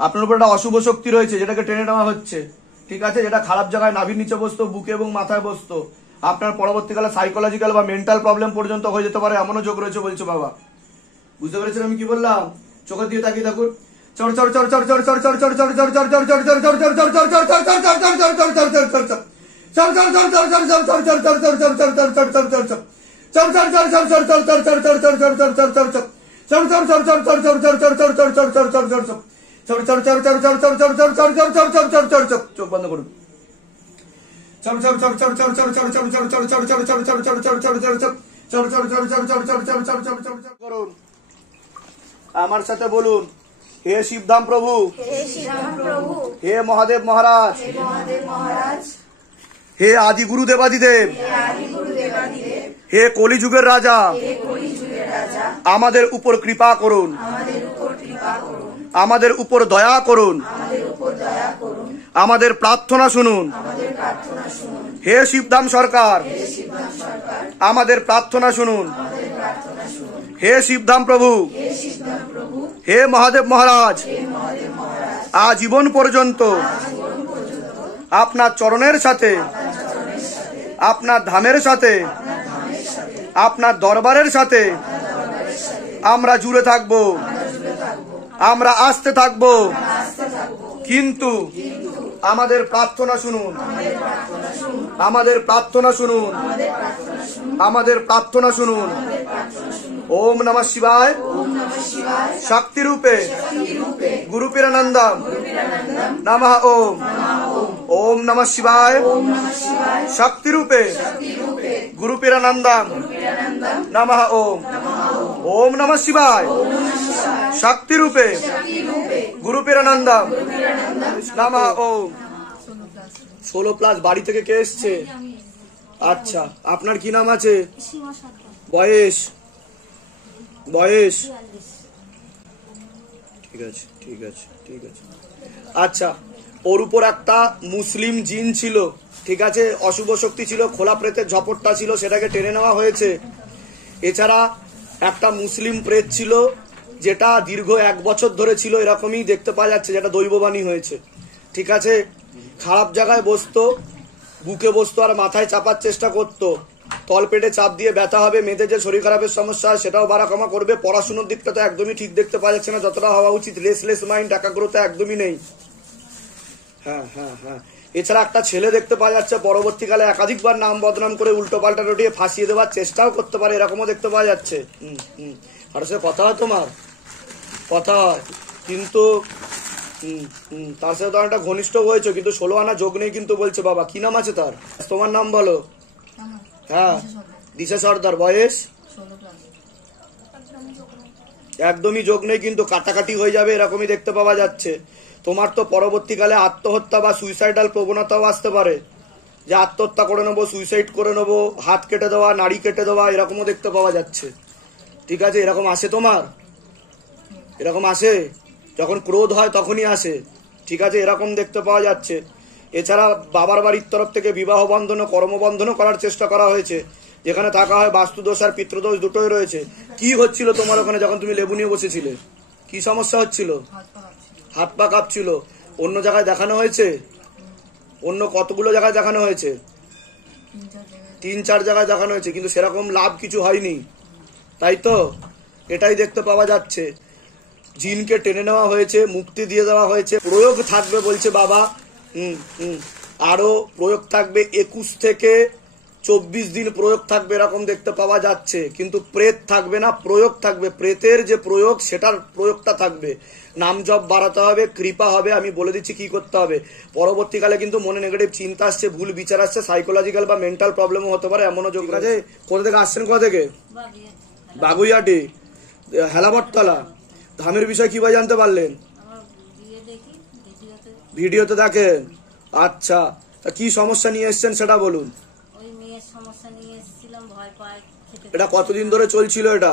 আপনার উপর একটা অশুভ শক্তি রয়েছে যেটাকে টেনে নেওয়া হচ্ছে, ঠিক আছে, যেটা খারাপ জায়গায় নাভির নিচে বসতো, বুকে এবং মাথায় বসতো, আপনার পরবর্তীকালে সাইকোলজিক্যাল বা মেন্টাল প্রবলেম পর্যন্ত হয়ে যেতে পারে, এমনও যোগ রয়েছে বলছে বাবা। বুঝতে পেরেছেন আমি কি বললাম? চোখের দিয়ে তাকিয়ে থাকুন। চোখ বন্ধ করুন। করুন, আমার সাথে বলুন, হে শিবধাম প্রভু, হে মহাদেব মহারাজ, হে আদি গুরু দেবাদিদেব, হে কলিযুগের রাজা, আমাদের উপর কৃপা করুন, আমাদের উপর দয়া করুন, আমাদের প্রার্থনা শুনুন। হে শিবধাম সরকার, আমাদের প্রার্থনা শুনুন। হে শিবধাম প্রভু, হে মহাদেব মহারাজ, আজীবন পর্যন্ত আপনার চরণের সাথে, আপনার ধামের সাথে, আপনার দরবারের সাথে আমরা জুড়ে থাকব, আমরা আসতে থাকব, কিন্তু আমাদের প্রার্থনা শুনুন, আমাদের প্রার্থনা শুনুন, আমাদের প্রার্থনা শুনুন। ওম নমঃ শিবায় শক্তি রূপে গুরুপিরানন্দম নমঃ ওম। ওম নমঃ শিবায় শক্তি রূপে গুরুপিরানন্দম নমঃ ওম। ওম নমঃ শিবায় শক্তি রূপে গুরুপিরানন্দম নমঃ ওম। 16+ বাড়ি থেকে কে এসছে? আচ্ছা, আপনার কি নাম আছে? বয়স? বয়স ঠিক আছে, ঠিক আছে, ঠিক আছে। আচ্ছা, ওর উপর একটা মুসলিম জিন ছিল, ঠিক আছে, অশুভ শক্তি ছিল, খোলা প্রেতের ঝপটটা ছিল, সেটাকে টেনে নেওয়া হয়েছে। এছাড়া একটা মুসলিম প্রেত ছিল যেটা দীর্ঘ 1 বছর ধরে ছিল, এরকমই দেখতে পাওয়া যাচ্ছে, যেটা দৈববাণী হয়েছে, ঠিক আছে। খারাপ জায়গায় বসতো, বুকে বসতো আর মাথায় চাপার চেষ্টা করতো, তলপেটে চাপ দিয়ে ব্যথা হবে, মেয়েদের যে শরীর খারাপের সমস্যা সেটাও বাড়া কমা করবে। পড়াশোনার দিকটা তো একদমই ঠিক দেখতে পাওয়া যাচ্ছে না যতটা হওয়া উচিত, রেসলেস মাইন্ড, একাগ্রতা একদমই নেই। হ্যাঁ হ্যাঁ হ্যাঁ। এছাড়া একটা ছেলে দেখতে পাওয়া যাচ্ছে পরবর্তীকালে একাধিকবার নাম বদনাম করে উল্টো পাল্টা রটিয়ে ফাঁসিয়ে দেওয়ার চেষ্টাও করতে পারে, এরকমও দেখতে পাওয়া যাচ্ছে। আর সে কথা হয়, তোমার কথা হয়, কিন্তু তার সাথে তো একটা ঘনিষ্ঠ হয়েছে, কিন্তু 16 আনা যোগ নেই কিন্তু বলছে বাবা। কি নাম আছে তার? তোমার নাম বলো। হ্যাঁ, দিশা সর্দার। বয়স? একদমই যোগ নেই, কিন্তু কাটাকাটি হয়ে যাবে এরকমই দেখতে পাওয়া যাচ্ছে। তোমার তো পরবর্তীকালে আত্মহত্যা বা সুইসাইডাল প্রবণতাও আসতে পারে, যে আত্মহত্যা করে নেবো, সুইসাইড করে নেবো, হাত কেটে দেওয়া, নাড়ি কেটে দেওয়া, এরকমও দেখতে পাওয়া যাচ্ছে, ঠিক আছে। এরকম আসে তোমার? এরকম আসে যখন ক্রোধ হয় তখনই আসে, ঠিক আছে, এরকম দেখতে পাওয়া যাচ্ছে। এছাড়া বাবার বাড়ির তরফ থেকে বিবাহ বন্ধন ও কর্মবন্ধনও করার চেষ্টা করা হয়েছে, যেখানে থাকা হয় বাস্তুদোষ আর পিতৃদোষ দুটোই রয়েছে। কি হচ্ছিল তোমার ওখানে যখন তুমি লেবু নিয়ে বসেছিলে? কি সমস্যা হচ্ছিল? হাত পা কাঁপছিল। অন্য জায়গায় দেখানো হয়েছে? অন্য কতগুলো জায়গায় দেখানো হয়েছে? 3-4 জায়গায় দেখানো হয়েছে, কিন্তু সেরকম লাভ কিছু হয়নি, তাই তো? এটাই দেখতে পাওয়া যাচ্ছে। জিনকে টেনে নেওয়া হয়েছে, মুক্তি দিয়ে দেওয়া হয়েছে, প্রয়োগ থাকবে বলছে বাবা। আরো প্রয়োগ থাকবে, 21 থেকে 24 দিন প্রয়োগ থাকবে এরকম দেখতে পাওয়া যাচ্ছে, কিন্তু প্রেত থাকবে না, প্রয়োগ থাকবে। প্রেতের যে প্রয়োগ সেটার প্রয়োগটা থাকবে। নাম জপ বাড়াতে হবে, কৃপা হবে। আমি বলে দিচ্ছি কি করতে হবে। পরবর্তীকালে কিন্তু মনে নেগেটিভ চিন্তা আসছে, ভুল বিচার আসছে, সাইকোলজিক্যাল বা মেন্টাল প্রবলেমও হতে পারে, এমনও যোগ আছে। কোথা থেকে আসছেন? কোথা থেকে? বাগুইয়াটি, হেলাবটতলা। ধামের বিষয় কিভাবে জানতে পারলেন? ভিডিওতে দেখেন। আচ্ছা, তা কি সমস্যা নিয়ে এসছেন সেটা বলুন। এটা কতদিন ধরে চলছিল? এটা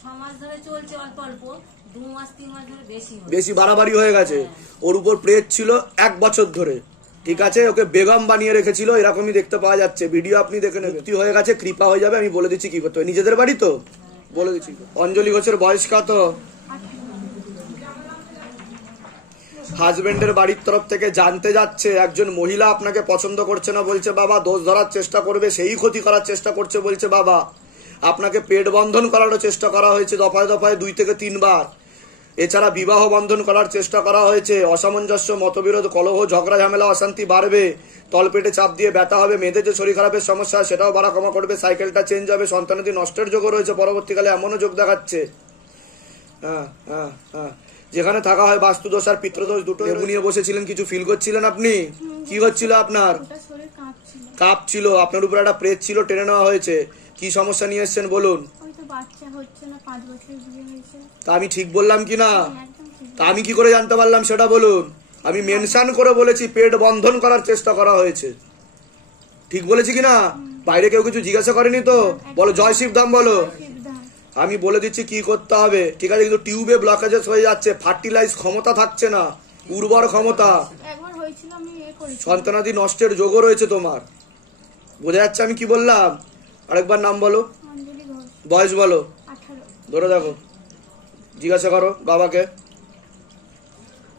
6 মাস ধরে চলছে, অল্প অল্প, 2 মাস 3 মাস ধরে বেশি বাড়াবাড়ি হয়ে গেছে। ওর উপর প্রেত ছিল 1 বছর ধরে, ঠিক আছে, ওকে বেগম বানিয়ে রেখেছিল, এরকমই দেখতে পাওয়া যাচ্ছে। ভিডিও আপনি দেখে নেবেন। মুক্তি হয়ে গেছে, কৃপা হয়ে যাবে। আমি বলে দিচ্ছি কি করতে হবে। নিজেদের বাড়ি তো বলে দিচ্ছি। অঞ্জলি ঘোষের বয়স কত? হাজবেন্ডের বাড়ির তরফ থেকে জানতে যাচ্ছে একজন মহিলা আপনাকে পছন্দ করছে না, বলছে বাবা দোষ ধরার চেষ্টা করবে, সেই ক্ষতি করার চেষ্টা করছে বলছে বাবা। আপনাকে পেট বন্ধন করারও চেষ্টা করা হয়েছে দফায় দফায় 2 থেকে 3 বার। এছাড়া বিবাহ বন্ধন করার চেষ্টা করা হয়েছে। অসামঞ্জস্য, মতবিরোধ, কলহ, ঝগড়া, ঝামেলা, অশান্তি বাড়বে। তলপেটে চাপ দিয়ে ব্যথা হবে। মেয়েদের যে শরীর খারাপের সমস্যা সেটাও বাড়া কমা করবে। সাইকেলটা চেঞ্জ হবে। সন্তানাদি নষ্টের যোগও রয়েছে পরবর্তীকালে, এমনও যোগ দেখাচ্ছে। যেখানে থাকা হয় বাস্তুদোষ আর পিতৃদোষ দুটো নিয়ে বসেছিলেন, কিছু ফিল করছিলেন আপনি? কি হচ্ছিল আপনার? শরীর কাঁপছিল। কাঁপছিল। আপনার উপর একটা প্রেত ছিল, টেনে নেওয়া হয়েছে। কি সমস্যা নিয়ে এসেছেন বলুন? ওই তো বাচ্চা হচ্ছে না, 5 বছর বিয়ে হয়েছে। তা আমি ঠিক বললাম কি না? একদম ঠিক। তা আমি কি করে জানতে পারলাম সেটা বলুন? আমি মেনশন করে বলেছি পেট বন্ধন করার চেষ্টা করা হয়েছে। ঠিক বলেছি কিনা? বাইরে কেউ কিছু জিজ্ঞাসা করেনি তো? বলো জয় শিবধাম বলো। সিদ্ধান্ত। আমি বলে দিচ্ছি কি করতে হবে, ঠিক আছে? কিন্তু টিউবে ব্লকেজেস হয়ে যাচ্ছে, ফার্টিলাইজ ক্ষমতা থাকছে না, উর্বর ক্ষমতা, একবার হয়েছিল, আমি করেছি। সন্তানাদি নষ্টের যোগও রয়েছে তোমার। বোঝা যাচ্ছে আমি কি বললাম? আরেকবার নাম বলো, অঞ্জলি ঘোষ, বয়স বলো, 18। ধরে দেখো, জিজ্ঞাসা করো বাবাকে।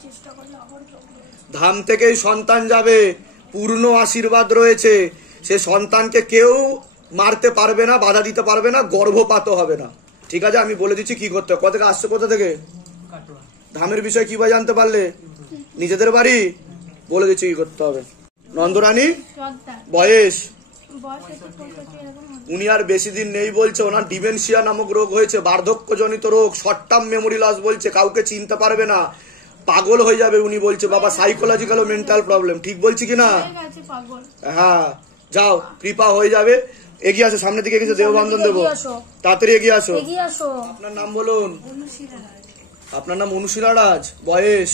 চেষ্টা করলে আবার যোগ হয়েছে। ধাম থেকেই সন্তান যাবে, পূর্ণ আশীর্বাদ রয়েছে। সে সন্তানকে কেউ মারতে পারবে না, বাধা দিতে পারবে না, গর্ভপাতও হবে না। ঠিক আছে, আমি বলে দিচ্ছি কি করতে হবে। কোথা থেকে আসছে? কোথা থেকে? ধামের বিষয়ে কিভাবে জানতে পারলে? নিজেদের বাড়ি? বলে দিচ্ছি কি করতে হবে। নন্দরানী সর্দার, বয়স? বয়স হচ্ছে 65 এরকম হবে। উনি আর বেশি দিন নেই বলছে। ওনার ডিমেনশিয়া নামক রোগ হয়েছে, বার্ধক্যজনিত রোগ, শর্ট টার্ম মেমোরি লস বলছে, কাউকে চিনতে পারবে না, পাগল হয়ে যাবে উনি বলছে বাবা। সাইকোলজিক্যাল ও মেন্টাল প্রবলেম। ঠিক বলছি কিনা? হয়ে গেছে পাগল। হ্যাঁ, যাও, কৃপা হয়ে যাবে। এগিয়ে আসো, সামনের দিকে এগিয়ে দেববন্ধন দেবো। তাড়াতাড়ি এগিয়ে আসো। আপনার নাম বলুন। আপনার নাম অনুশীলা রাজ, বয়স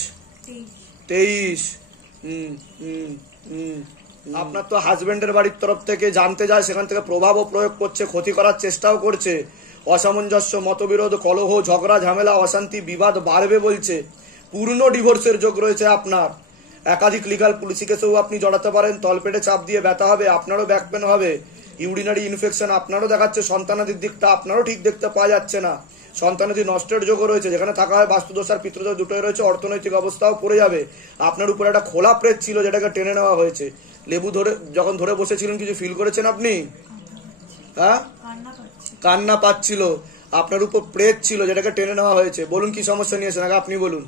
23। আপনার তো হাজবেন্ডের বাড়ির তরফ থেকে জানতে যায়, সেখান থেকে প্রভাবও প্রয়োগ করছে, ক্ষতি করার চেষ্টাও করছে। অসামঞ্জস্য, মতবিরোধ, কলহ, ঝগড়া, ঝামেলা, অশান্তি, বিবাদ বাড়বে বলছে। পূর্ণ ডিভোর্সের যোগ রয়েছে আপনার। একাধিক লিগাল পুলিশি কেসেও আপনি জড়াতে পারেন। তলপেটে চাপ দিয়ে ব্যথা হবে, আপনারও ব্যাক পেন হবে। ইউরিনারি ইনফেকশন আপনারও দেখাচ্ছে। সন্তানাদির দিকটা আপনারও ঠিক দেখতে পাওয়া যাচ্ছে না। সন্তানাদি নষ্টের যোগও রয়েছে। যেখানে থাকা হয় বাস্তুদোষ আর পিতৃদোষ দুটোই রয়েছে। অর্থনৈতিক অবস্থাও পড়ে যাবে। আপনার উপর একটা খোলা প্রেত ছিল, যেটাকে টেনে নেওয়া হয়েছে। লেবু ধরে যখন ধরে বসেছিলেন, কিছু ফিল করেছেন আপনি? হ্যাঁ, কান্না পাচ্ছিল। আপনার উপর প্রেত ছিল, যেটাকে টেনে নেওয়া হয়েছে। বলুন কি সমস্যা নিয়েছেন, আগে আপনি বলুন।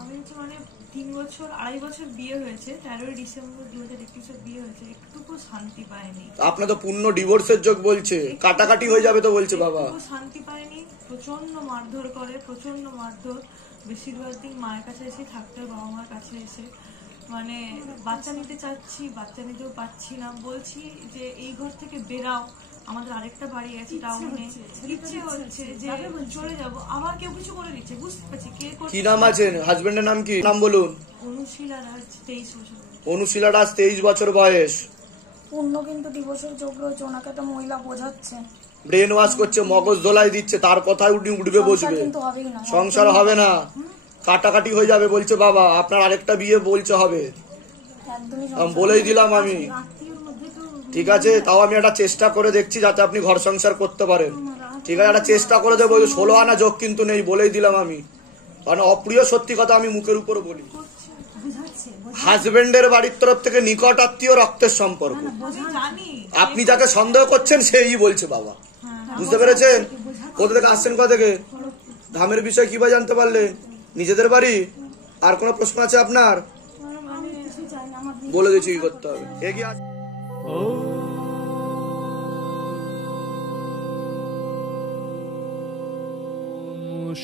আমি হচ্ছে মানে 3 বছর 2.5 বছর বিয়ে হয়েছে, 13 ডিসেম্বর 2021 বিয়ে হয়েছে, একটুকু শান্তি পাইনি। আপনার তো পূর্ণ ডিভোর্সের যোগ বলছে, কাটাকাটি হয়ে যাবে তো বলছে বাবা। একটুকু শান্তি পাইনি, প্রচন্ড মারধর করে, প্রচন্ড মারধর। বেশিরভাগ দিন মায়ের কাছে এসে থাকতে হয়, বাবা মার কাছে এসে। মানে বাচ্চা নিতে চাচ্ছি, বাচ্চা নিতেও পাচ্ছি না। বলছি যে এই ঘর থেকে বেরাও, আমাদের আরেকটা বাড়ি আছে টাউনে, ইচ্ছে হচ্ছে যে চলে যাব, আবার কেউ কিছু করে দিচ্ছে, বুঝতে পারছি কে করছে। কি নাম আছে হাজবেন্ডের? নাম কি? নাম বলুন। অনুশীলা রাজ, 23 বছর। অনুশীলা রাজ, 23 বছর বয়স। পূর্ণ কিন্তু ডিভোর্সের যোগ রয়েছে। ওনাকে একটা মহিলা বোঝাচ্ছে, ব্রেন ওয়াশ করছে, মগজ দোলাই দিচ্ছে, তার কথায় উঠে উঠবে বসবে। কিন্তু হবেই না, সংসার হবে না, কাটাকাটি হয়ে যাবে বলছে বাবা। আপনার আরেকটা বিয়ে বলছে হবে, একদমই আমি বলেই দিলাম আমি। আত্মীয়র মধ্যে তো ঠিক আছে, তাও আমি একটা চেষ্টা করে দেখছি যাতে আপনি ঘর সংসার করতে পারেন। ঠিক আছে, একটা চেষ্টা করে দেবো। 16 আনা যোগ কিন্তু নেই, বলেই দিলাম আমি। কারণ অপ্রিয় সত্যি কথা আমি মুখের উপর বলি। হাজবেন্ডের বাড়ির তরফ থেকে নিকট আত্মীয়, রক্তের সম্পর্ক। আমি জানি। আপনি যাকে সন্দেহ করছেন সেই বলছে বাবা। বুঝতে পেরেছেন? কোথা থেকে আসছেন, কোথা থেকে? ধামের বিষয় কিভাবে জানতে পারলেন? নিজেদের বাড়ি? আর কোনো প্রশ্ন আছে আপনার? বলে দিচ্ছি কি করতে হবে। এগিয়ে আস।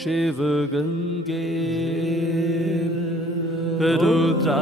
शिव गंगे रुद्रा